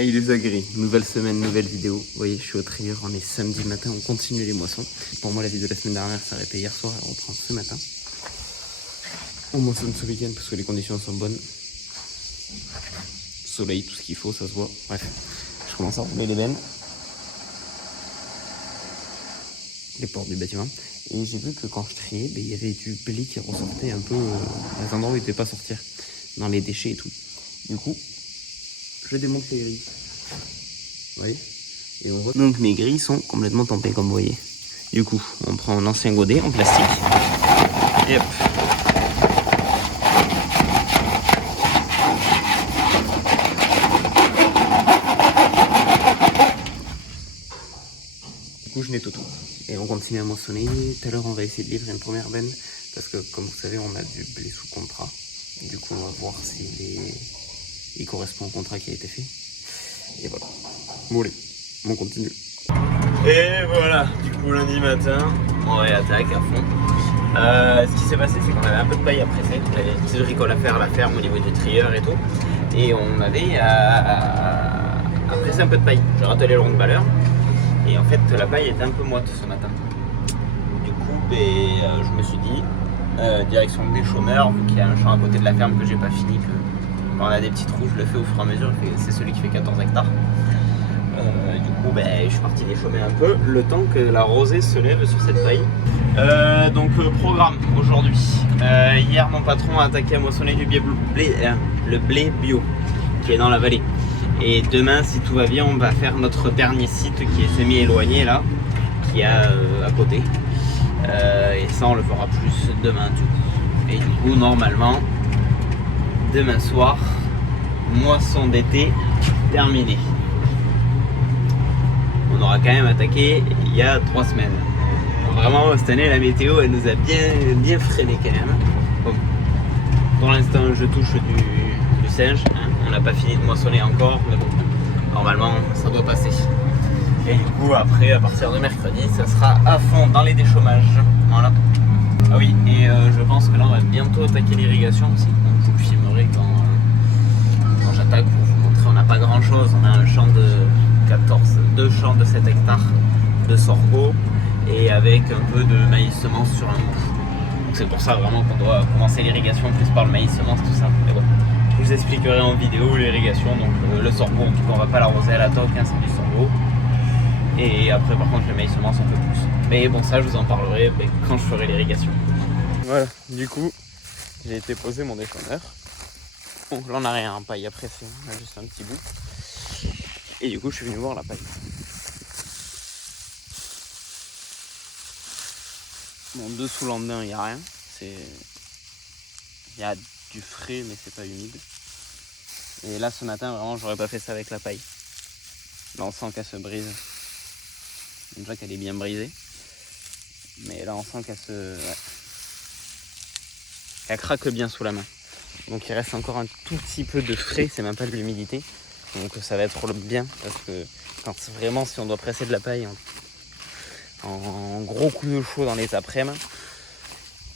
Hey les agris, nouvelle semaine, nouvelle vidéo. Vous voyez, je suis au trieur, on est samedi matin, on continue les moissons. Pour moi, la vidéo de la semaine dernière s'est arrêtée hier soir, elle reprend ce matin. On moissonne ce week-end parce que les conditions sont bonnes. Soleil, tout ce qu'il faut, ça se voit. Bref, je commence à rouler les bennes. Les portes du bâtiment. Et j'ai vu que quand je triais, il y avait du blé qui ressortait un peu à des endroits où il ne devait pas sortir. Dans les déchets et tout. Du coup, je démonte les grilles. Vous voyez? Et on voit. Donc mes grilles sont complètement tampées comme vous voyez. Du coup, on prend un ancien godet en plastique. Et hop. Du coup, je nettoie tout. Et on continue à moissonner. Tout à l'heure, on va essayer de livrer une première benne. Parce que, comme vous savez, on a du blé sous contrat. Du coup, on va voir s'il correspond au contrat qui a été fait. Et voilà. Bon, allez, on continue. Et voilà, du coup, lundi matin, on réattaque à fond. Ce qui s'est passé, c'est qu'on avait un peu de paille à presser. On avait une petite bricole à faire à la ferme au niveau du trieur et tout. Et on avait à presser un peu de paille. J'ai ratelé le rond de baleur. Et en fait, la paille était un peu moite ce matin. Du coup, je me suis dit, direction des chômeurs, vu qu'il y a un champ à côté de la ferme que j'ai pas fini, que on a des petits trous, je le fais au fur et à mesure, c'est celui qui fait 14 hectares. Du coup, je suis parti déchaumer un peu, le temps que la rosée se lève sur cette paille. Donc, programme aujourd'hui. Hier, mon patron a attaqué à moissonner du le blé bio, qui est dans la vallée. Et demain, si tout va bien, on va faire notre dernier site qui est semi-éloigné là, qui est à côté. Et ça, on le fera plus demain du coup. Et du coup, normalement, demain soir, moisson d'été terminée. On aura quand même attaqué il y a 3 semaines. Donc vraiment, cette année, la météo, elle nous a bien freiné quand même. Bon, pour l'instant, je touche du singe. Hein. On n'a pas fini de moissonner encore, mais bon, normalement, ça doit passer. Et du coup, après, à partir de mercredi, ça sera à fond dans les déchaumages. Voilà. Ah oui, et je pense que là, on va bientôt attaquer l'irrigation aussi. Donc, je vous le filmerai quand j'attaque pour vous montrer. On n'a pas grand chose. On a un champ de 2 champs de 7 hectares de sorgho et avec un peu de maïs semence sur un mou. Donc, c'est pour ça vraiment qu'on doit commencer l'irrigation plus par le maïs semence, tout ça. Mais bon, je vous expliquerai en vidéo l'irrigation. Donc, le sorgho, en tout cas, on va pas l'arroser à la toque, hein, c'est du sorgho. Et après, par contre, le maïs semence un peu plus. Mais bon, ça, je vous en parlerai quand je ferai l'irrigation. Voilà, du coup, j'ai été poser mon déchaummeur. Bon, là, on n'a rien, paille à presser, on a juste un petit bout. Et du coup, je suis venu voir la paille. Bon, dessous l'andin, il n'y a rien. Il y a du frais, mais c'est pas humide. Et là, ce matin, vraiment, j'aurais pas fait ça avec la paille. Là, on sent qu'elle se brise. Déjà qu'elle est bien brisée, mais là on sent qu'elle craque bien sous la main. Donc il reste encore un tout petit peu de frais, c'est même pas de l'humidité. Donc ça va être bien parce que si on doit presser de la paille en gros coup de chaud dans les après-midi,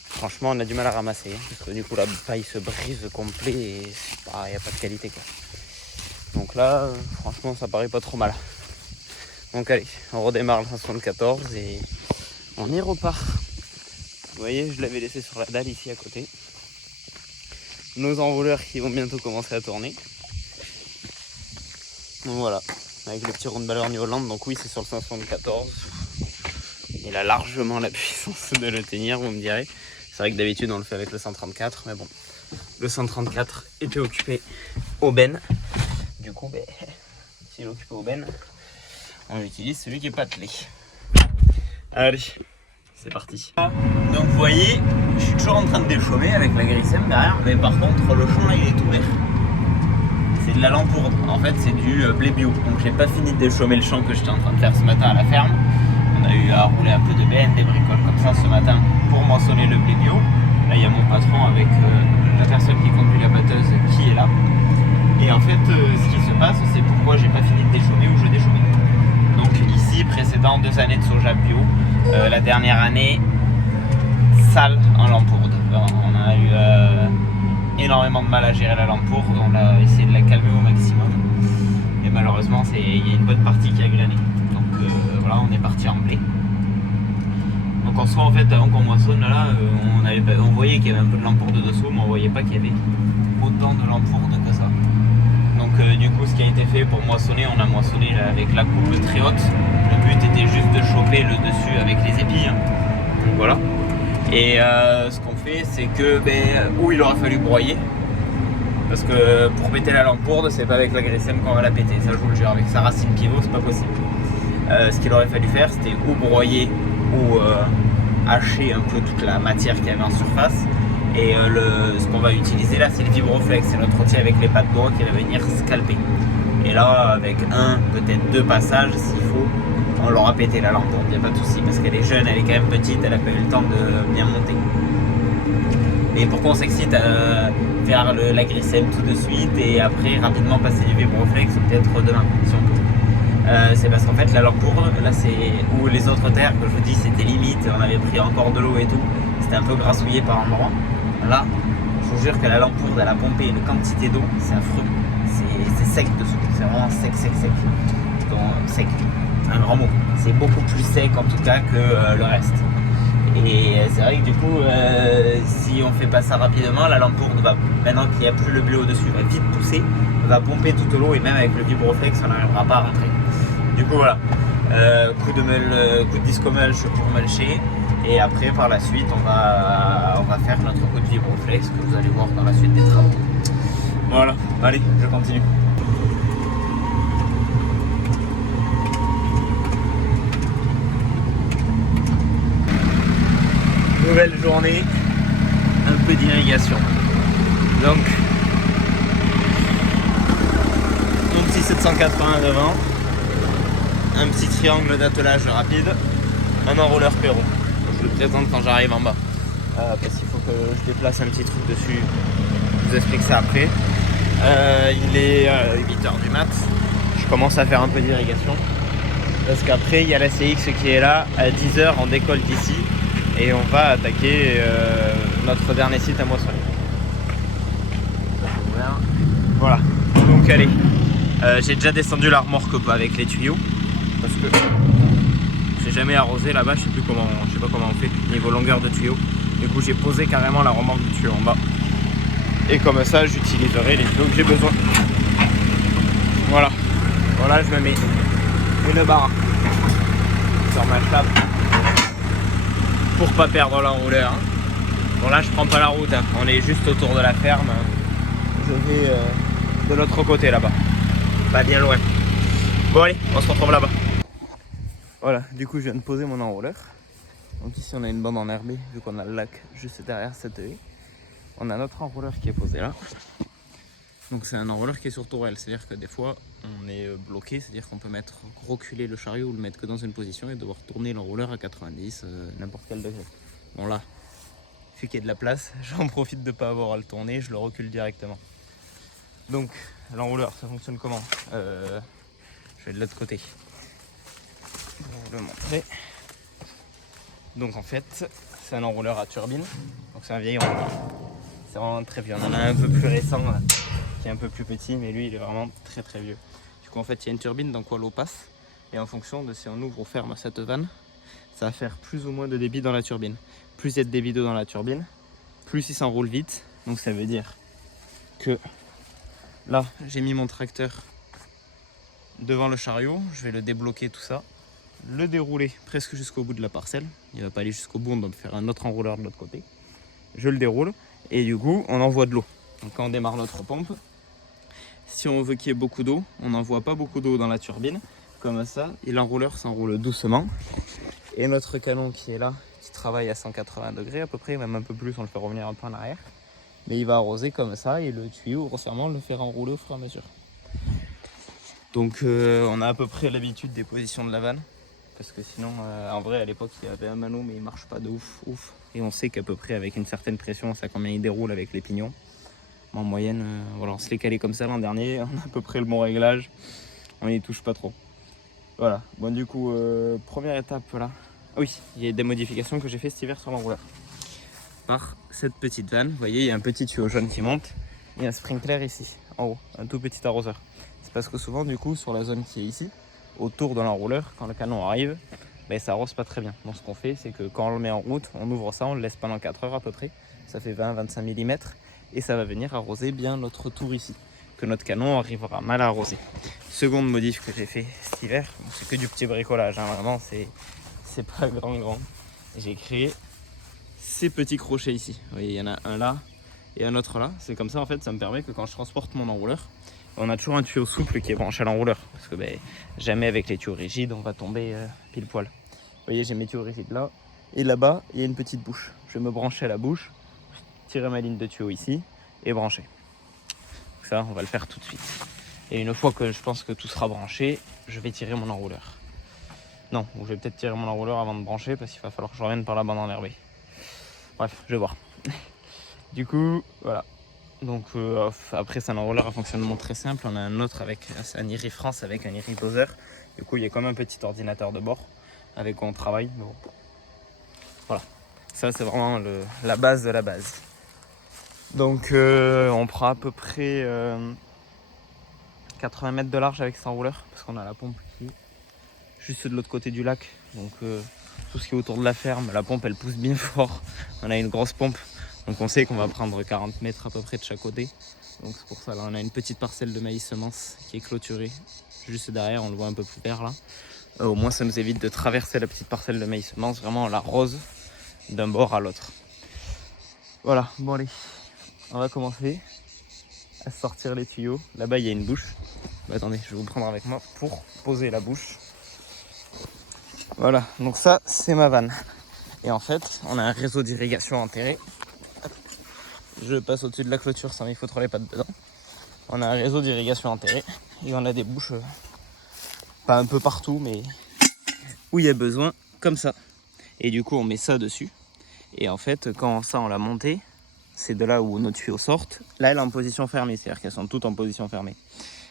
franchement on a du mal à ramasser. Hein, parce que du coup la paille se brise complet et il n'y a pas de qualité quoi. Donc là franchement ça paraît pas trop mal. Donc allez, on redémarre le 174 et on y repart. Vous voyez, je l'avais laissé sur la dalle ici à côté. Nos envoleurs qui vont bientôt commencer à tourner. Donc voilà, avec le petit rond de baleur New Holland. Donc oui, c'est sur le 174. Il a largement la puissance de le tenir, vous me direz. C'est vrai que d'habitude on le fait avec le 134, mais bon. Le 134 était occupé au ben. Du coup, s'il est occupé au ben, on utilise celui qui est patelé. Allez, c'est parti. Donc vous voyez, je suis toujours en train de déchaumer avec la grissème derrière, mais par contre le champ là il est ouvert. C'est de la lampourde, en fait c'est du blé bio. Donc j'ai pas fini de déchaumer le champ que j'étais en train de faire ce matin à la ferme. On a eu à rouler un peu de benne, des bricoles comme ça ce matin pour moissonner le blé bio. Là il y a mon patron avec la personne qui conduit la batteuse qui est là. Et en fait ce qui se passe, c'est pourquoi j'ai pas fini de déchaumer ou je déchaumais. Donc ici, précédent 2 années de soja bio, la dernière année, sale en lampourde. On a eu énormément de mal à gérer la lampourde, on a essayé de la calmer au maximum. Et malheureusement il y a une bonne partie qui a glané. Donc voilà, on est parti en blé. Donc en soi, en fait, avant qu'on moissonne là, on voyait qu'il y avait un peu de lampourde dessous, mais on voyait pas qu'il y avait autant de lampourde que ça. Donc du coup, ce qui a été fait pour moissonner, on a moissonné là, avec la coupe très haute. Le but était juste de choper le dessus avec les épis. Hein. Donc voilà. Et ce qu'on fait, c'est que il aurait fallu broyer. Parce que pour péter la lampourde, c'est pas avec la grissème qu'on va la péter. Ça, je vous le jure, avec sa racine pivot, c'est pas possible. Ce qu'il aurait fallu faire, c'était ou broyer ou hacher un peu toute la matière qu'il y avait en surface. Et ce qu'on va utiliser là, c'est le vibroflex, c'est notre outil avec les pattes bois qui va venir scalper. Et là, avec peut-être 2 passages, s'il faut, on l'aura pété la lampourde, il n'y a pas de souci, parce qu'elle est jeune, elle est quand même petite, elle n'a pas eu le temps de bien monter. Et pourquoi on s'excite à faire la grissème tout de suite et après rapidement passer du vibroflex, peut-être demain, si on peut. C'est parce qu'en fait la lampourde, là c'est où les autres terres que je vous dis c'était limite, on avait pris encore de l'eau et tout, c'était un peu grassouillé par endroits. Là, je vous jure que la lampourde elle a pompé une quantité d'eau, c'est affreux, c'est sec dessous, c'est vraiment sec. Donc sec, un grand mot, c'est beaucoup plus sec en tout cas que le reste. Et c'est vrai que du coup, si on fait pas ça rapidement, la lampourde va, maintenant qu'il n'y a plus le blé au-dessus, va vite pousser, va pomper toute l'eau et même avec le vibroflex, on n'arrivera pas à rentrer. Du coup voilà, coup de disco-mulch pour mulcher. Et après par la suite, on va faire notre coup de vibroflex que vous allez voir dans la suite des travaux. Voilà, allez, je continue. Nouvelle journée, un peu d'irrigation. Donc, mon petit 780 devant, un petit triangle d'attelage rapide, un enrouleur Perron. Je le présente quand j'arrive en bas, parce qu'il faut que je déplace un petit truc dessus. Je vous explique ça après. Il est 8h du mat. Je commence à faire un peu d'irrigation, parce qu'après il y a la CX qui est là. À 10h on décolle d'ici. Et on va attaquer notre dernier site à moissonner. Voilà, donc allez, j'ai déjà descendu la remorque avec les tuyaux parce que j'ai jamais arrosé là-bas, je sais pas comment on fait niveau longueur de tuyau. Du coup j'ai posé carrément la remorque du tuyau en bas. Et comme ça j'utiliserai les tuyaux que j'ai besoin. Voilà, je me mets une barre sur ma chape pour pas perdre l'enrouleur. Bon là je prends pas la route, on est juste autour de la ferme. Je vais de l'autre côté là-bas, pas bien loin. Bon allez, on se retrouve là-bas. Voilà, du coup je viens de poser mon enrouleur. Donc ici on a une bande enherbée, vu qu'on a le lac juste derrière cette haie. On a notre enrouleur qui est posé là. Donc c'est un enrouleur qui est sur tourelle, c'est-à-dire que des fois on est bloqué, c'est-à-dire qu'on peut reculer le chariot ou le mettre que dans une position et devoir tourner l'enrouleur à 90, n'importe quel degré. Bon là, vu qu'il y a de la place, j'en profite de ne pas avoir à le tourner, je le recule directement. Donc l'enrouleur, ça fonctionne comment? Je vais de l'autre côté pour vous le montrer. Donc en fait, c'est un enrouleur à turbine, donc c'est un vieil enrouleur. C'est vraiment très vieux, on en a un peu plus récent qui est un peu plus petit, mais lui il est vraiment très vieux. Du coup en fait il y a une turbine dans quoi l'eau passe, et en fonction de si on ouvre ou ferme cette vanne, ça va faire plus ou moins de débit dans la turbine. Plus il y a de débit d'eau dans la turbine, plus il s'enroule vite. Donc ça veut dire que là j'ai mis mon tracteur devant le chariot, je vais le débloquer tout ça, le dérouler presque jusqu'au bout de la parcelle. Il va pas aller jusqu'au bout, on doit faire un autre enrouleur de l'autre côté. Je le déroule et du coup on envoie de l'eau. Donc quand on démarre notre pompe, si on veut qu'il y ait beaucoup d'eau, on n'envoie pas beaucoup d'eau dans la turbine. Comme ça, et l'enrouleur s'enroule doucement. Et notre canon qui est là, qui travaille à 180 degrés à peu près, même un peu plus, on le fait revenir un peu en arrière. Mais il va arroser comme ça et le tuyau, grossièrement, le faire enrouler au fur et à mesure. Donc on a à peu près l'habitude des positions de la vanne. Parce que sinon, en vrai, à l'époque, il y avait un mano, mais il marche pas de ouf. Et on sait qu'à peu près, avec une certaine pression, ça combien il déroule avec les pignons. En moyenne, voilà, on se l'est calé comme ça l'an dernier, on a à peu près le bon réglage, on n'y touche pas trop. Voilà, bon du coup, première étape là. Oui, il y a des modifications que j'ai fait cet hiver sur l'enrouleur. Par cette petite vanne, vous voyez, il y a un petit tuyau jaune qui monte, et un sprinkler ici, en haut, un tout petit arroseur. parce que souvent du coup sur la zone qui est ici, autour de l'enrouleur, quand le canon arrive, ça arrose pas très bien. Donc ce qu'on fait, c'est que quand on le met en route, on ouvre ça, on le laisse pendant 4 heures à peu près, ça fait 20-25 mm, et ça va venir arroser bien notre tour ici, que notre canon arrivera mal à arroser. Seconde modif que j'ai fait cet hiver, c'est que du petit bricolage, hein, vraiment c'est pas grand. J'ai créé ces petits crochets ici. Vous voyez, il y en a un là et un autre là. C'est comme ça en fait, ça me permet que quand je transporte mon enrouleur, on a toujours un tuyau souple qui est branché à l'enrouleur. Parce que jamais avec les tuyaux rigides, on va tomber pile poil. Vous voyez, j'ai mes tuyaux rigides là. Et là-bas, il y a une petite bouche. Je vais me brancher à la bouche, tirer ma ligne de tuyau ici et brancher. Ça, on va le faire tout de suite. Et une fois que je pense que tout sera branché, je vais tirer mon enrouleur. Non, je vais peut-être tirer mon enrouleur avant de brancher parce qu'il va falloir que je revienne par la bande enherbée. Bref, je vais voir. Du coup, voilà. Donc après, c'est un enrouleur à fonctionnement très simple. On a un autre avec un IRI France avec un IRI Dozer. Du coup, il y a comme un petit ordinateur de bord avec quoi on travaille. Bon. Voilà. Ça, c'est vraiment la base de la base. Donc, on prend à peu près 80 mètres de large avec cet enrouleur parce qu'on a la pompe qui est juste de l'autre côté du lac. Donc, tout ce qui est autour de la ferme, la pompe, elle pousse bien fort. On a une grosse pompe. Donc on sait qu'on va prendre 40 mètres à peu près de chaque côté. Donc c'est pour ça, là on a une petite parcelle de maïs semence qui est clôturée. Juste derrière, on le voit un peu plus vert là. Au moins ça nous évite de traverser la petite parcelle de maïs semence. Vraiment on l'arrose d'un bord à l'autre. Voilà, bon allez, on va commencer à sortir les tuyaux. Là-bas il y a une bouche. Attendez, je vais vous prendre avec moi pour poser la bouche. Voilà, donc ça c'est ma vanne. Et en fait, on a un réseau d'irrigation enterré. Je passe au-dessus de la clôture sans m'y foutre les pattes dedans. On a un réseau d'irrigation enterré et on a des bouches, pas un peu partout, mais où il y a besoin, comme ça. Et du coup, on met ça dessus. Et en fait, quand ça, on l'a monté, c'est de là où nos tuyaux sortent. Là, elle est en position fermée, c'est-à-dire qu'elles sont toutes en position fermée.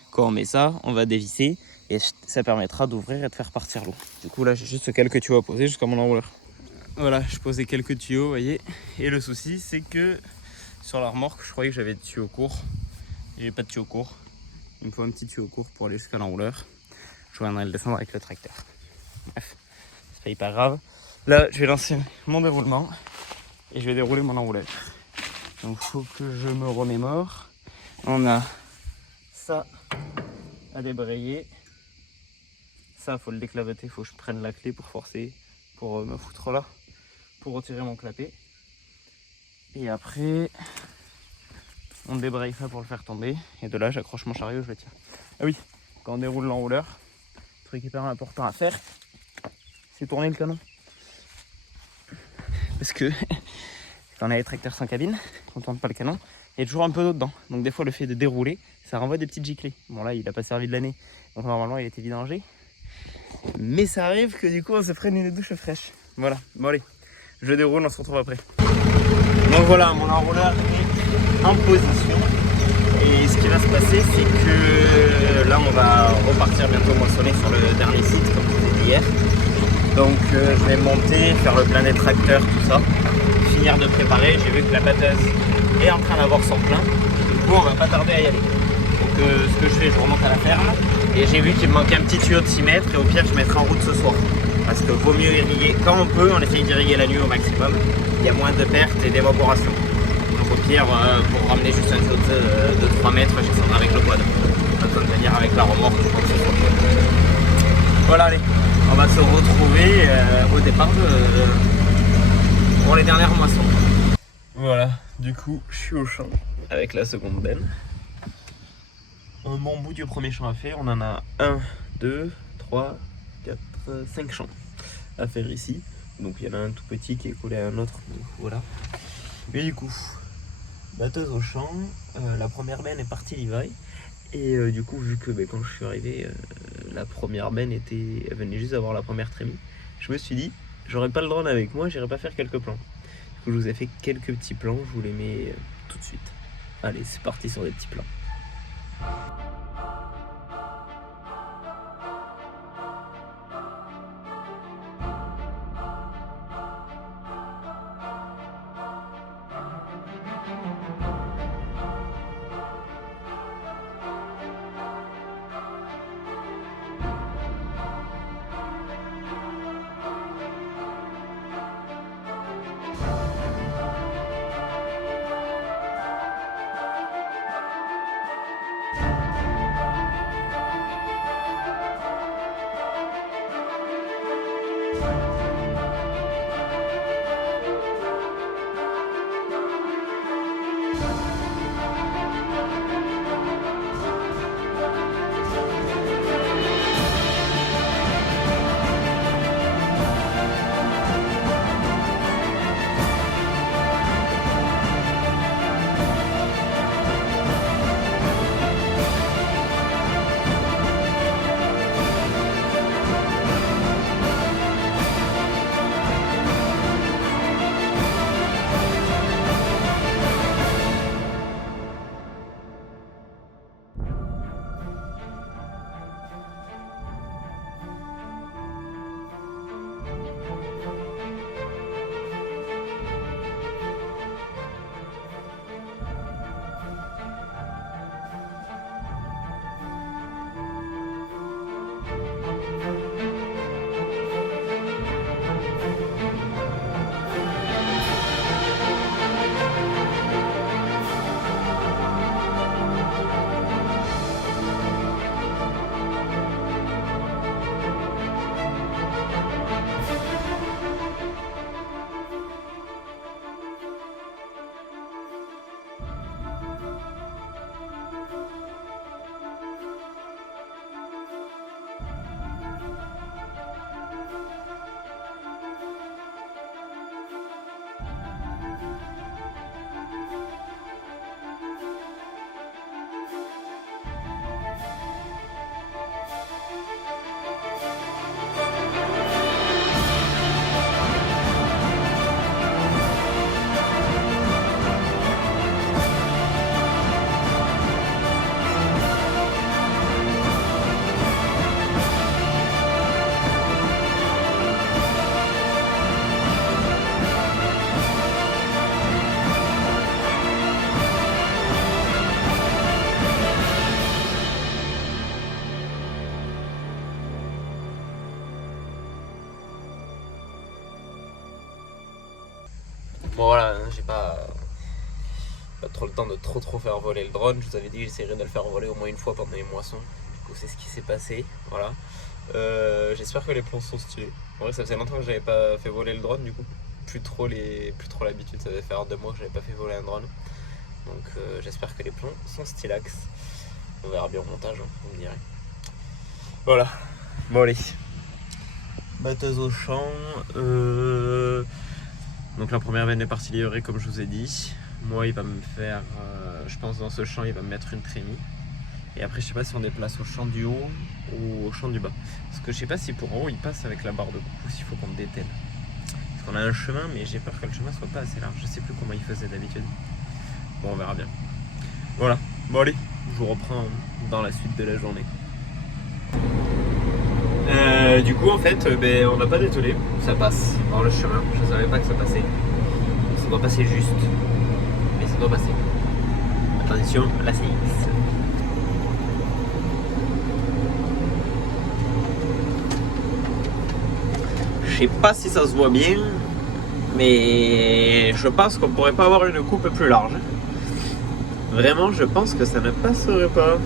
Quand on met ça, on va dévisser et ça permettra d'ouvrir et de faire partir l'eau. Du coup, là, j'ai juste quelques tuyaux à poser jusqu'à mon enrouleur. Voilà, je posais quelques tuyaux, vous voyez. Et le souci, c'est que sur la remorque, je croyais que j'avais de tuyaux courts. J'ai pas de tuyau court. Il me faut un petit tuyau court pour aller jusqu'à l'enrouleur. Je viendrai le descendre avec le tracteur. Bref, c'est pas hyper grave. Là, je vais lancer mon déroulement et je vais dérouler mon enrouleur. Donc, il faut que je me remémore. On a ça à débrayer. Ça, faut le déclaveter. Faut que je prenne la clé pour forcer, pour me foutre là, pour retirer mon clapet. Et après, on débraye ça pour le faire tomber. Et de là, j'accroche mon chariot, je le tire. Ah oui, quand on déroule l'enrouleur, le truc hyper important à faire, c'est tourner le canon. Parce que quand on a les tracteurs sans cabine, on ne tourne pas le canon, il y a toujours un peu d'eau dedans. Donc des fois, le fait de dérouler, ça renvoie des petites giclées. Bon là, il n'a pas servi de l'année, donc normalement, il était vidangé. Mais ça arrive que du coup, on se prenne une douche fraîche. Voilà, bon allez, je déroule, on se retrouve après. Donc voilà, mon enrouleur est en position. Et ce qui va se passer, c'est que là, on va repartir bientôt moissonner sur le dernier site, comme je vous ai dit hier. Donc je vais monter, faire le plein des tracteurs, tout ça. Finir de préparer. J'ai vu que la batteuse est en train d'avoir son plein. Du coup, on va pas tarder à y aller. Donc ce que je fais, je remonte à la ferme. Et j'ai vu qu'il me manquait un petit tuyau de 6 mètres. Et au pire, je mettrai en route ce soir. Parce que vaut mieux irriguer. Quand on peut, on essaye d'irriguer la nuit au maximum. Il y a moins de pertes et d'évaporation. Donc au pire, pour ramener juste un tuyau de 3 mètres, je descendrai avec le quad. Pas besoin de venir avec la remorque ou quoi que ce soit. Voilà, allez, on va se retrouver au départ pour les dernières moissons. Voilà, du coup, je suis au champ avec la seconde benne. Un bon bout du premier champ à faire, on en a 1, 2, 3, 4, 5 champs à faire ici. Donc il y en a un tout petit qui est collé à un autre, donc voilà. Et du coup, batteuse au champ, la première benne est partie l'hiver. Et du coup, vu que quand je suis arrivé, la première benne elle venait juste d'avoir la première trémie, je me suis dit, j'aurais pas le drone avec moi, j'irai pas faire quelques plans. Du coup, je vous ai fait quelques petits plans, je vous les mets tout de suite. Allez, c'est parti sur les petits plans. Bon voilà, j'ai pas trop le temps de trop faire voler le drone. Je vous avais dit que j'essaierais de le faire voler au moins une fois pendant les moissons. Du coup c'est ce qui s'est passé, voilà. J'espère que les plans sont stylés. En vrai ça faisait longtemps que j'avais pas fait voler le drone, du coup plus trop l'habitude. Ça devait faire 2 mois que j'avais pas fait voler un drone. Donc j'espère que les plans sont stylax. On verra bien au montage, hein, vous me direz. Voilà, bon allez. Batteuse au champ. Donc la première veine est partie livrer comme je vous ai dit. Moi il va me faire, je pense dans ce champ il va me mettre une trémie. Et après je sais pas si on déplace au champ du haut ou au champ du bas. Parce que je sais pas si pour en haut il passe avec la barre de coupe ou s'il faut qu'on dételle. Parce qu'on a un chemin mais j'ai peur que le chemin soit pas assez large. Je sais plus comment il faisait d'habitude. Bon on verra bien. Voilà, bon allez, je vous reprends dans la suite de la journée. Du coup en fait on n'a pas détellé, ça passe dans le chemin, je savais pas que ça passait. Ça doit passer juste, mais ça doit passer. Attention, la CX. Je sais pas si ça se voit bien, mais je pense qu'on pourrait pas avoir une coupe plus large. Vraiment je pense que ça ne passerait pas.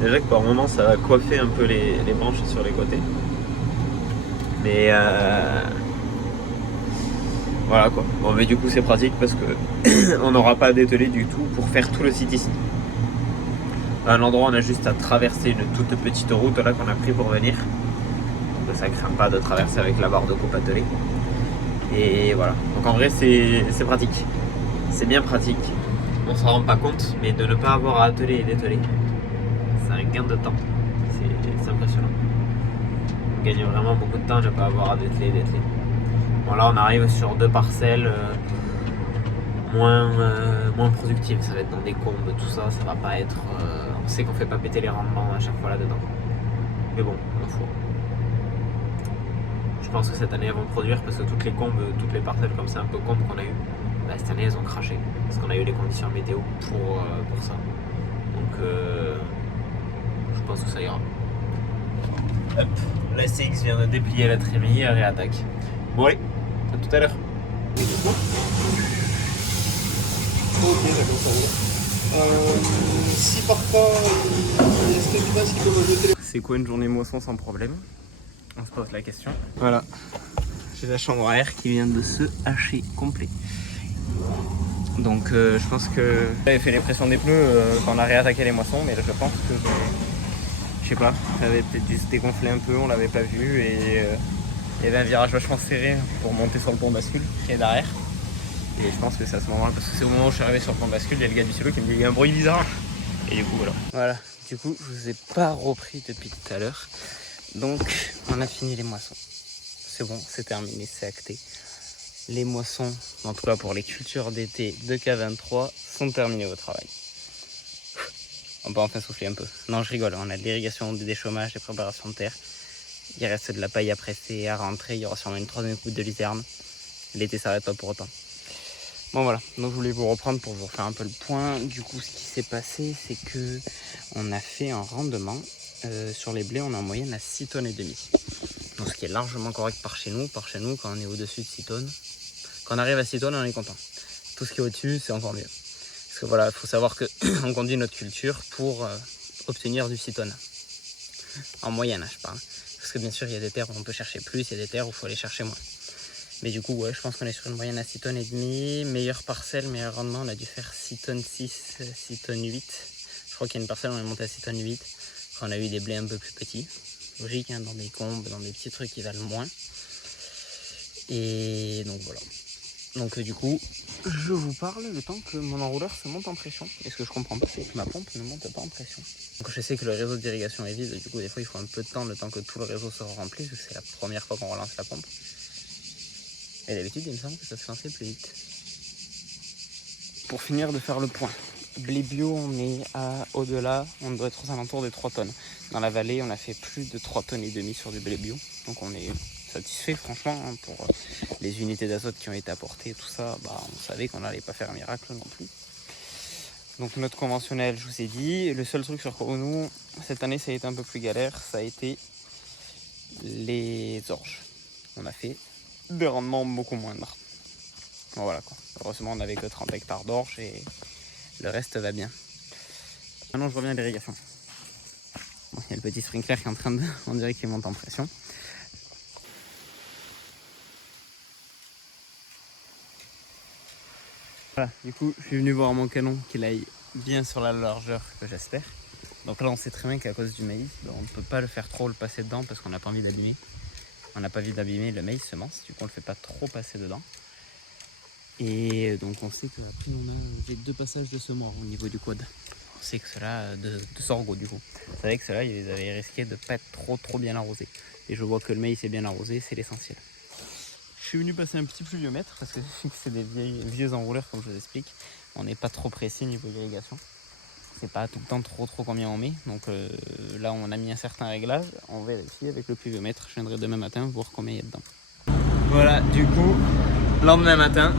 Déjà que par moment ça va coiffer un peu les branches sur les côtés. Mais voilà quoi. Bon mais du coup c'est pratique parce que on n'aura pas à dételer du tout pour faire tout le site ici. À un endroit on a juste à traverser une toute petite route là qu'on a pris pour venir. Donc ça craint pas de traverser avec la barre de coupe attelée. Et voilà. Donc en vrai c'est pratique. C'est bien pratique. On s'en rend pas compte, mais de ne pas avoir à atteler et dételer, c'est un gain de temps. C'est impressionnant. On gagne vraiment beaucoup de temps à ne pas avoir à dételer et dételer. Bon là on arrive sur 2 parcelles moins productives. Ça va être dans des combes, tout ça, ça va pas être... on sait qu'on fait pas péter les rendements à chaque fois là-dedans. Mais bon, on fout. Je pense que cette année elles vont produire parce que toutes les combes, toutes les parcelles comme ça un peu combes qu'on a eu, bah, cette année elles ont craché. Parce qu'on a eu les conditions météo pour ça. Donc je pense que ça ira. Hop, la SX vient de déplier la trémie, elle réattaque. Bon allez, à tout à l'heure. Ok, d'accord, ça va. Si parfois il y a cette évidence qui peut me jeter. C'est quoi une journée moisson sans problème? On se pose la question. Voilà. j'ai la chambre à air qui vient de se hacher complet. Donc je pense que j'avais fait les pressions des pneus quand on a réattaqué les moissons, mais là, je pense que je sais pas, ça avait peut-être dû se dégonfler un peu, on l'avait pas vu et il y avait un virage vachement serré pour monter sur le pont bascule qui est derrière. Et je pense que c'est à ce moment-là, parce que c'est au moment où je suis arrivé sur le pont bascule, il y a le gars du silo qui me dit il y a un bruit bizarre. Et du coup voilà. Voilà, du coup je vous ai pas repris depuis tout à l'heure. Donc on a fini les moissons. C'est bon, c'est terminé, c'est acté. Les moissons, en tout cas pour les cultures d'été de K23, sont terminées au travail. On peut enfin souffler un peu. Non, je rigole, on a de l'irrigation, des déchômages, des préparations de terre. Il reste de la paille à presser, à rentrer. Il y aura sûrement une troisième coupe de luzerne. L'été s'arrête pas pour autant. Bon voilà, donc je voulais vous reprendre pour vous refaire un peu le point. Du coup, ce qui s'est passé, c'est que on a fait un rendement. Sur les blés, on est en moyenne à 6 tonnes et demi. Donc ce qui est largement correct par chez nous. Par chez nous, quand on est au-dessus de 6 tonnes, quand on arrive à 6 tonnes, on est content. Tout ce qui est au-dessus, c'est encore mieux. Parce que voilà, il faut savoir qu'on conduit notre culture pour obtenir du 6 tonnes. En moyenne, je parle. Parce que bien sûr, il y a des terres où on peut chercher plus, il y a des terres où il faut aller chercher moins. Mais du coup, ouais, je pense qu'on est sur une moyenne à 6 tonnes et demi. Meilleure parcelle, meilleur rendement, on a dû faire 6 tonnes 6, 6 tonnes 8. Je crois qu'il y a une parcelle où on est monté à 6 tonnes 8. Quand on a eu des blés un peu plus petits. Logique, hein, dans des combes, dans des petits trucs qui valent moins. Et donc voilà. Donc du coup, je vous parle le temps que mon enrouleur se monte en pression. Et ce que je comprends pas, c'est que ma pompe ne monte pas en pression. Donc je sais que le réseau d'irrigation est vide, du coup des fois il faut un peu de temps, le temps que tout le réseau se remplit, vu que c'est la première fois qu'on relance la pompe. Et d'habitude il me semble que ça se lançait plus vite. Pour finir de faire le point, blé bio on est au-delà, on doit être aux alentours des 3 tonnes. Dans la vallée on a fait plus de 3 tonnes et demi sur du blé bio, donc on est satisfait franchement hein, pour les unités d'azote qui ont été apportées, tout ça, bah, on savait qu'on n'allait pas faire un miracle non plus. Donc notre conventionnel, je vous ai dit, le seul truc sur quoi nous, cette année ça a été un peu plus galère, ça a été les orges. On a fait des rendements beaucoup moindres. Bon, voilà quoi, heureusement on n'avait que 30 hectares d'orge et le reste va bien. Maintenant je reviens à l'irrigation. Bon, il y a le petit sprinkler qui est en train de, on dirait qu'il monte en pression. Voilà, du coup, je suis venu voir mon canon qu'il aille bien sur la largeur que j'espère. Donc là, on sait très bien qu'à cause du maïs, on ne peut pas le faire trop le passer dedans parce qu'on n'a pas envie d'abîmer. On n'a pas envie d'abîmer le maïs semence, du coup, on ne le fait pas trop passer dedans. Et donc, on sait qu'après, on a les 2 passages de semoir au niveau du quad. On sait que ceux-là, de sorgho du coup. Vous savez que ceux-là, ils avaient risqué de ne pas être trop bien arrosés. Et je vois que le maïs est bien arrosé, c'est l'essentiel. Je suis venu passer un petit pluviomètre parce que c'est des vieux enrouleurs comme je vous explique. On n'est pas trop précis au niveau de l'irrigation. C'est pas tout le temps trop combien on met. Donc là on a mis un certain réglage. On vérifie avec le pluviomètre. Je viendrai demain matin voir combien il y a dedans. Voilà, du coup, lendemain matin,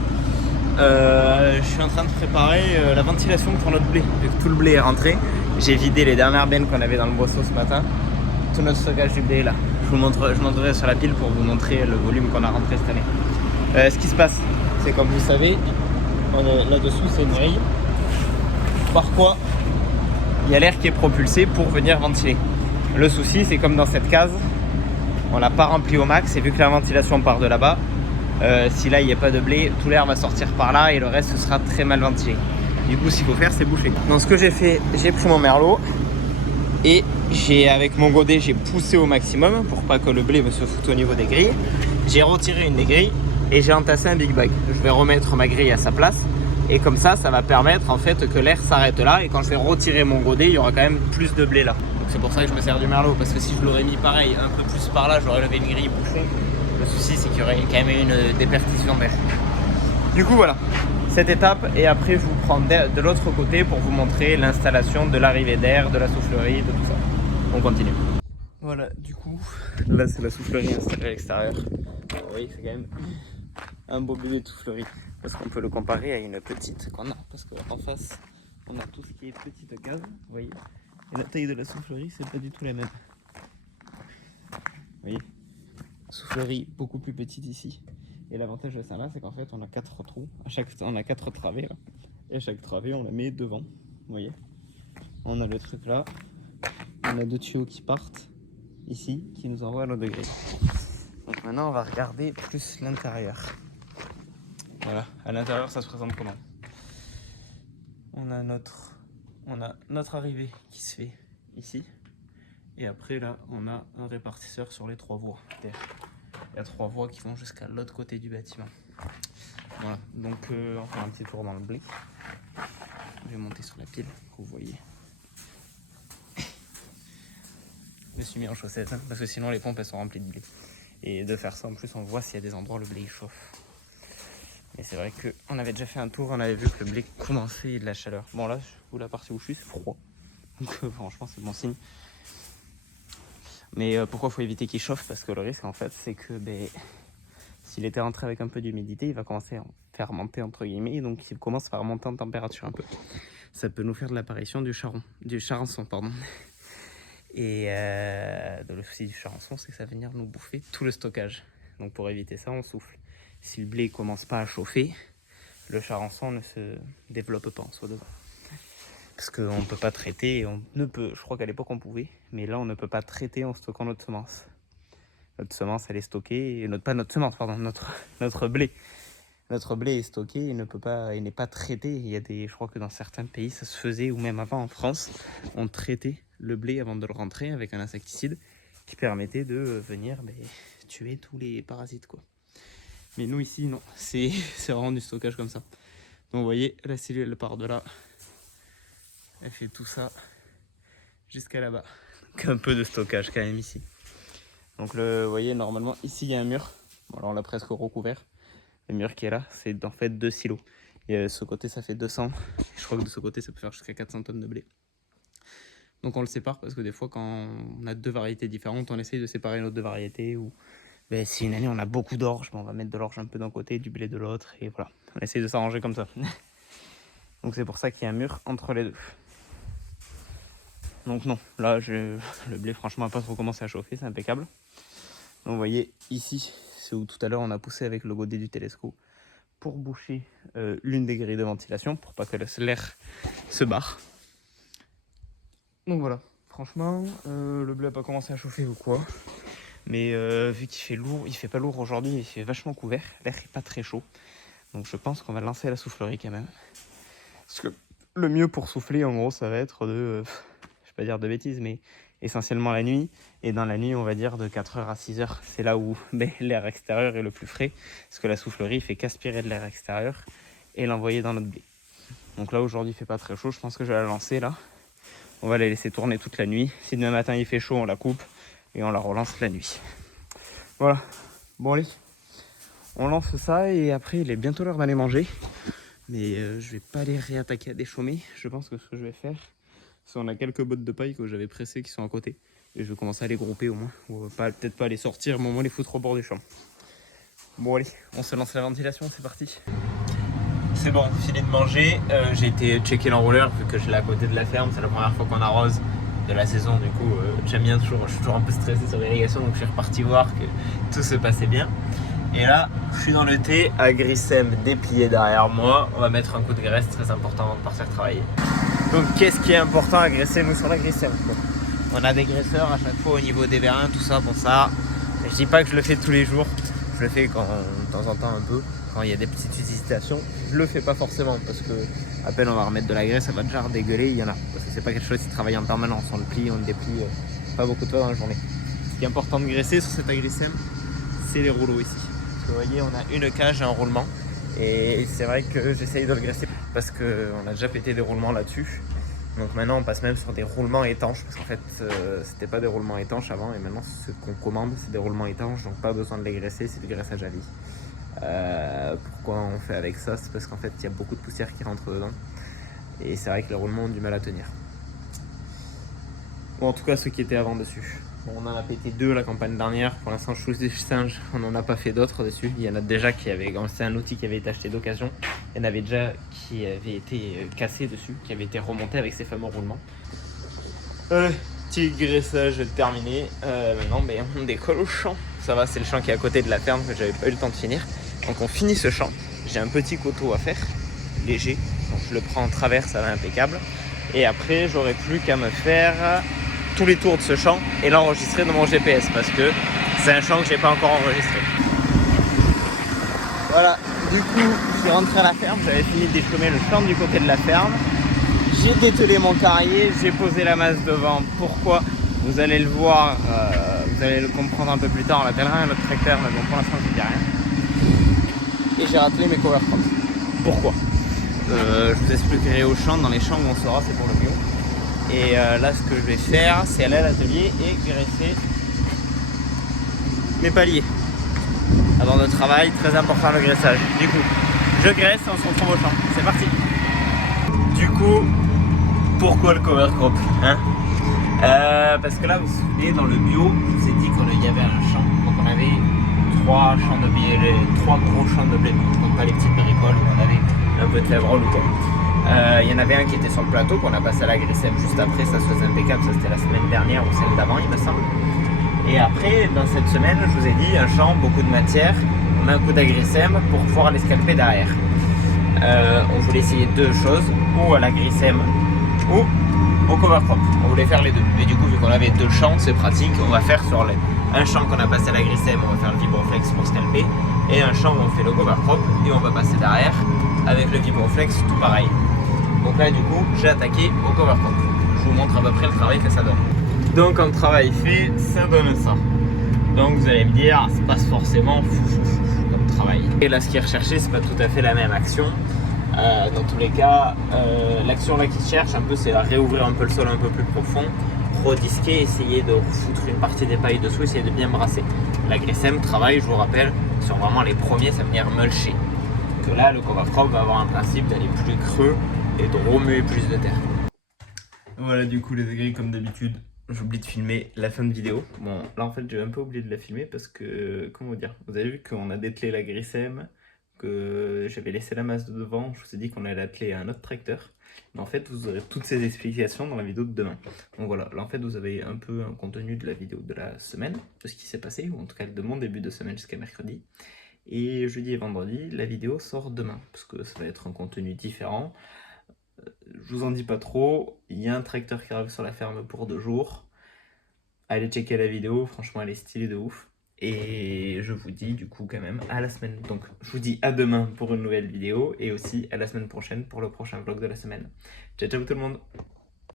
je suis en train de préparer la ventilation pour notre blé. Vu que tout le blé est rentré, j'ai vidé les dernières bennes qu'on avait dans le boisseau ce matin. Tout notre stockage du blé est là. Je montrerai sur la pile pour vous montrer le volume qu'on a rentré cette année. Ce qui se passe, c'est comme vous savez, là-dessous c'est une grille. Par quoi il y a l'air qui est propulsé pour venir ventiler. Le souci, c'est comme dans cette case, on l'a pas rempli au max et vu que la ventilation part de là-bas, si là il n'y a pas de blé, tout l'air va sortir par là et le reste ce sera très mal ventilé. Du coup, ce qu'il faut faire, c'est boucher. Donc ce que j'ai fait, j'ai pris mon merlot. Et avec mon godet, j'ai poussé au maximum pour pas que le blé me se foute au niveau des grilles. J'ai retiré une des grilles et j'ai entassé un big bag. Je vais remettre ma grille à sa place et comme ça va permettre en fait que l'air s'arrête là et quand je vais retirer mon godet, il y aura quand même plus de blé là. Donc c'est pour ça que je me sers du merlot parce que si je l'aurais mis pareil un peu plus par là, j'aurais levé une grille bouchée. Le souci c'est qu'il y aurait quand même une déperdition d'air. Du coup voilà. Cette étape et après je vous prends de l'autre côté pour vous montrer l'installation de l'arrivée d'air, de la soufflerie, de tout ça. On continue. Voilà, du coup, là c'est la soufflerie installée à l'extérieur. Vous voyez, c'est quand même un beau bébé de soufflerie parce qu'on peut le comparer à une petite qu'on a parce qu'en face on a tout ce qui est petite case, vous voyez. Et la taille de la soufflerie c'est pas du tout la même. Vous voyez, soufflerie beaucoup plus petite ici. Et l'avantage de ça là, c'est qu'en fait on a 4 trous, on a 4 travées là. Et à chaque travée on la met devant, vous voyez. On a le truc là, on a 2 tuyaux qui partent ici, qui nous envoient à l'eau de grille. Donc maintenant on va regarder plus l'intérieur. Voilà, à l'intérieur ça se présente comment? On a notre arrivée qui se fait ici. Et après là on a un répartisseur sur les 3 voies. Il y a 3 voies qui vont jusqu'à l'autre côté du bâtiment. Voilà, donc on fait un petit tour dans le blé. Je vais monter sur la pile, que vous voyez. Je me suis mis en chaussettes, hein, parce que sinon les pompes elles sont remplies de blé. Et de faire ça en plus on voit s'il y a des endroits où le blé il chauffe. Mais c'est vrai qu'on avait déjà fait un tour, on avait vu que le blé commençait et de la chaleur. Bon là, la partie où je suis c'est froid. Donc franchement c'est bon signe. Mais pourquoi il faut éviter qu'il chauffe? Parce que le risque en fait c'est que s'il était rentré avec un peu d'humidité, il va commencer à fermenter entre guillemets. Et donc il commence à remonter en température un peu. Ça peut nous faire de l'apparition du charançon, pardon. Et le souci du charançon, c'est que ça va venir nous bouffer tout le stockage. Donc pour éviter ça, on souffle. Si le blé commence pas à chauffer, le charançon ne se développe pas en soi dedans. Parce qu'on ne peut pas traiter, je crois qu'à l'époque on pouvait, mais là on ne peut pas traiter en stockant notre semence. Notre semence elle est stockée, notre blé. Notre blé est stocké, il n'est pas traité. Je crois que dans certains pays ça se faisait, ou même avant en France, on traitait le blé avant de le rentrer avec un insecticide qui permettait de venir tuer tous les parasites quoi. Mais nous ici non, c'est vraiment du stockage comme ça. Donc vous voyez, la cellule elle part de là, elle fait tout ça jusqu'à là-bas. Donc un peu de stockage quand même ici. Donc vous voyez normalement ici il y a un mur, bon, alors on l'a presque recouvert. Le mur qui est là, c'est en fait 2 silos. Et de ce côté, ça fait 200. Je crois que de ce côté, ça peut faire jusqu'à 400 tonnes de blé. Donc on le sépare parce que des fois, quand on a 2 variétés différentes, on essaye de séparer nos 2 variétés. Ou si une année, on a beaucoup d'orge, on va mettre de l'orge un peu d'un côté, du blé de l'autre. Et voilà, on essaye de s'arranger comme ça. Donc c'est pour ça qu'il y a un mur entre les 2. Donc non, là, le blé, franchement, n'a pas trop commencé à chauffer, c'est impeccable. Donc vous voyez, ici, c'est où tout à l'heure on a poussé avec le godet du télescope pour boucher l'une des grilles de ventilation pour pas que l'air se barre. Donc voilà, franchement le blé n'a pas commencé à chauffer ou quoi, mais vu qu'il fait lourd, il fait pas lourd aujourd'hui, il fait vachement couvert, l'air est pas très chaud, donc je pense qu'on va lancer la soufflerie quand même. Parce que le mieux pour souffler en gros ça va être je vais pas dire de bêtises, mais essentiellement la nuit, et dans la nuit on va dire de 4h à 6h, c'est là où l'air extérieur est le plus frais, parce que la soufflerie fait qu'aspirer de l'air extérieur et l'envoyer dans notre blé. Donc là aujourd'hui il fait pas très chaud, je pense que je vais la lancer là, on va la laisser tourner toute la nuit, si demain matin il fait chaud on la coupe et on la relance la nuit. Voilà, bon allez, on lance ça et après il est bientôt l'heure d'aller manger, mais je vais pas aller réattaquer à déchaumer. Je pense que ce que je vais faire, c'est on a quelques bottes de paille que j'avais pressées qui sont à côté. Et je vais commencer à les grouper au moins. Ou peut-être pas les sortir, mais au moins les foutre au bord du champ. Bon allez, on se lance la ventilation, c'est parti. C'est bon, fini de manger. J'ai été checker l'enrouleur vu que je l'ai à côté de la ferme. C'est la première fois qu'on arrose de la saison. Du coup, j'aime bien je suis toujours un peu stressé sur l'irrigation. Donc je suis reparti voir que tout se passait bien. Et là, je suis dans le thé à Grissem déplié derrière moi. On va mettre un coup de graisse très important avant de partir travailler. Donc qu'est-ce qui est important à graisser nous sur la Grissem? On a des graisseurs à chaque fois au niveau des vérins, tout ça. Bon ça, je dis pas que je le fais tous les jours. Je le fais de temps en temps un peu. Quand il y a des petites hésitations, je le fais pas forcément parce que à peine on va remettre de la graisse, ça va déjà redégueuler, il y en a. Parce que c'est pas quelque chose qui travaille en permanence, on le plie, on le déplie pas beaucoup de fois dans la journée. Ce qui est important de graisser sur cette Grissem, c'est les rouleaux ici. Parce que vous voyez, on a une cage et un roulement. Et c'est vrai que j'essaye de le graisser parce qu'on a déjà pété des roulements là-dessus. Donc maintenant on passe même sur des roulements étanches parce qu'en fait c'était pas des roulements étanches avant et maintenant ce qu'on commande c'est des roulements étanches, donc pas besoin de les graisser, c'est du graissage à vie. Pourquoi on fait avec ça? C'est parce qu'en fait il y a beaucoup de poussière qui rentre dedans et c'est vrai que les roulements ont du mal à tenir. Bon, en tout cas ceux qui étaient avant dessus. Bon, on en a pété 2 la campagne dernière, pour l'instant chousse des singes, on n'en a pas fait d'autres dessus. Il y en a déjà c'est un outil qui avait été acheté d'occasion. Il y en avait déjà qui avait été cassé dessus, qui avait été remonté avec ces fameux roulements. Petit graissage terminé. Maintenant on décolle au champ. Ça va, c'est le champ qui est à côté de la ferme que j'avais pas eu le temps de finir. Donc on finit ce champ. J'ai un petit coteau à faire, léger. Donc je le prends en travers, ça va impeccable. Et après j'aurai plus qu'à me faire tous les tours de ce champ et l'enregistrer dans mon GPS parce que c'est un champ que j'ai pas encore enregistré. Voilà, du coup, je suis rentré à la ferme, j'avais fini de déchaumer le champ du côté de la ferme. J'ai dételé mon carrier, j'ai posé la masse devant. Pourquoi? Vous allez le voir, vous allez le comprendre un peu plus tard. On l'appellera un autre tracteur, mais bon, pour l'instant, je ne dis rien. Et j'ai ratelé mes cover crops. Pourquoi? Je vous expliquerai au champ, dans les champs où on sera, c'est pour le bio. Et là, ce que je vais faire, c'est aller à l'atelier et graisser mes paliers. Avant de travail, très important le graissage. Du coup, je graisse et on se retrouve au champ. C'est parti. Du coup, pourquoi le cover crop, hein? Parce que là, vous vous souvenez, dans le bio, je vous ai dit qu'il y avait un champ. Donc on avait 3 champs de blé, 3 gros champs de blé, donc pas les petites bricoles où on avait un peu de févrole ou quoi. Il y en avait un qui était sur le plateau, qu'on a passé à la grissème juste après, ça se faisait impeccable, ça c'était la semaine dernière ou celle d'avant, il me semble. Et après, dans cette semaine, je vous ai dit, un champ, beaucoup de matière, on met un coup d'agrissème pour pouvoir les scalper derrière. On voulait essayer 2 choses, ou à la grissème ou au cover crop. On voulait faire les deux. Mais du coup, vu qu'on avait 2 champs, c'est pratique. On va faire sur un champ qu'on a passé à la grissème, on va faire le vibroflex pour scalper. Et un champ où on fait le cover crop et on va passer derrière avec le vibroflex, tout pareil. Donc là, du coup, j'ai attaqué au cover crop. Je vous montre à peu près le travail que ça donne. Donc, comme travail fait, ça donne ça. Donc, vous allez me dire, c'est pas forcément fou comme travail. Et là, ce qui est recherché, c'est pas tout à fait la même action. Dans tous les cas, l'action là qui cherche un peu, c'est à réouvrir un peu le sol un peu plus profond, redisquer, essayer de foutre une partie des pailles dessous, essayer de bien brasser. La grissème travaille, je vous rappelle, sur vraiment les premiers, ça veut dire mulcher. Que là, le cover crop va avoir un principe d'aller plus creux et de remuer plus de terre. Voilà, du coup, les aigris, comme d'habitude, j'oublie de filmer la fin de vidéo. Bon, là, en fait, j'ai un peu oublié de la filmer parce que, comment vous dire, vous avez vu qu'on a dételé la grissème, que j'avais laissé la masse de devant, je vous ai dit qu'on allait atteler un autre tracteur. Mais en fait, vous aurez toutes ces explications dans la vidéo de demain. Donc voilà, là en fait, vous avez un peu un contenu de la vidéo de la semaine, de ce qui s'est passé, ou en tout cas de mon début de semaine jusqu'à mercredi. Et jeudi et vendredi, la vidéo sort demain, parce que ça va être un contenu différent. Je vous en dis pas trop, il y a un tracteur qui arrive sur la ferme pour 2 jours. Allez checker la vidéo, franchement elle est stylée de ouf. Et je vous dis du coup quand même à la semaine. Donc je vous dis à demain pour une nouvelle vidéo et aussi à la semaine prochaine pour le prochain vlog de la semaine. Ciao ciao tout le monde.